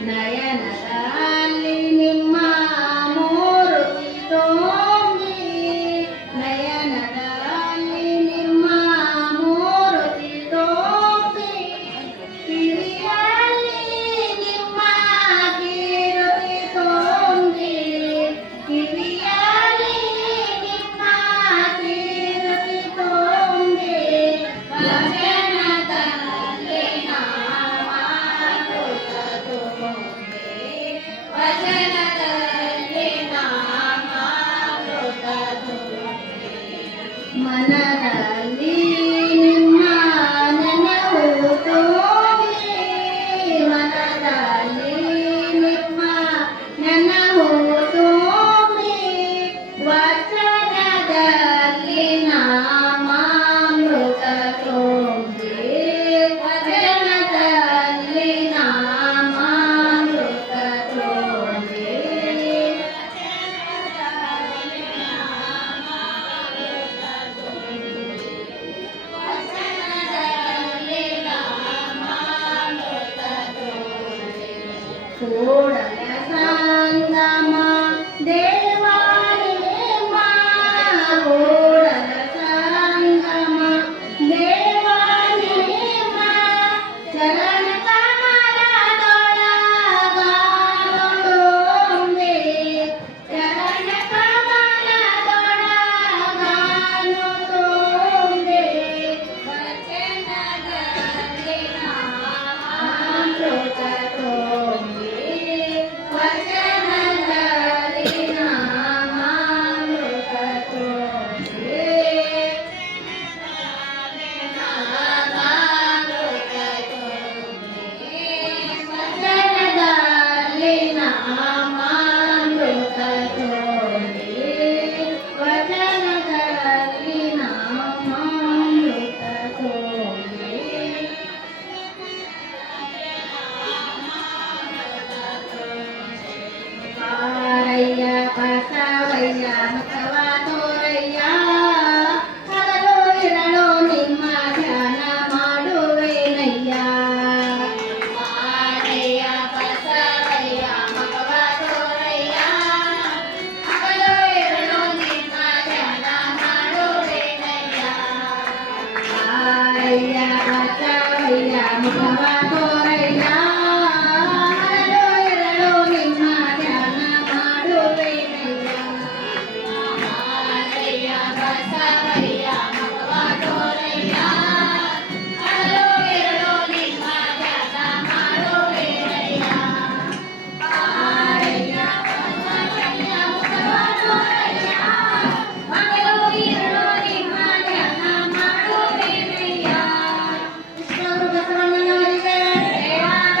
ನಯನದಲ್ಲಿ ನಿಮ್ಮ ಮೂರುತಿ ತೋಂಬಿ ನಯನದಲ್ಲಿ ನಿಮ್ಮ ಮೂರುತಿ ತೋಂಬಿ ಕಿವಿಯಲ್ಲಿ ನಿಮ್ಮ ಕೀರುತಿ ತೋಂಬಿ ಕಿವಿಯಲ್ಲಿ ನಿಮ್ಮ ಕೀರುತಿ ತೋಂಬಿ ವಚನದಲ್ಲಿ ನಾಮಾಮೃತ ತೋಂಬಿ ವಚನದಲ್ಲಿ ನಾಮಾಮೃತ ತೋಂಬಿ ಮನದಲ್ಲಿ ನಿಮ್ಮ ನೆನಪು ತೋಂಬಿ ಮನದಲ್ಲಿ ನಿಮ್ಮ ನೆನಪು ತೋಂಬಿ ವಚನದಲ್ಲಿ ನಾಮಾಮೃತ ತೋಂಬಿ ವಚನದಲ್ಲಿ ನಾಮಾಮೃತ ತೋಂಬಿ ವಚನದಲ್ಲಿ ನಾಮಾಮೃತ ತೋಂಬಿ ಕೂಡಲ ಸಂಗಮ ದೇವಾನಿಮ ಕೂಡಲ ಸಂಗಮ ದೇವಾನಿಮ ಚರಣ ಕಮಲದೊಳಗಾನುಂಬೆ ಚರಣ ಕಮಲದೊಳಗಾನುಂಬೆ ವಚನದಲ್ಲಿ ನಾಮಾಮೃತ ತೋಂಬಿ ವಚನದಲ್ಲಿ ನಾಮಾಮೃತ ತೋಂಬಿ ನಾಮಾಮೃತ ತೋಂಬಿ ವಚನದಲ್ಲಿ ನಾಮಾಮೃತ ತೋಂಬಿ ವಚನದಲ್ಲಿ ನಾಮಾಮೃತ ತೋಂಬಿ ಕಾರಯ್ಯ ಬಸವಯ್ಯ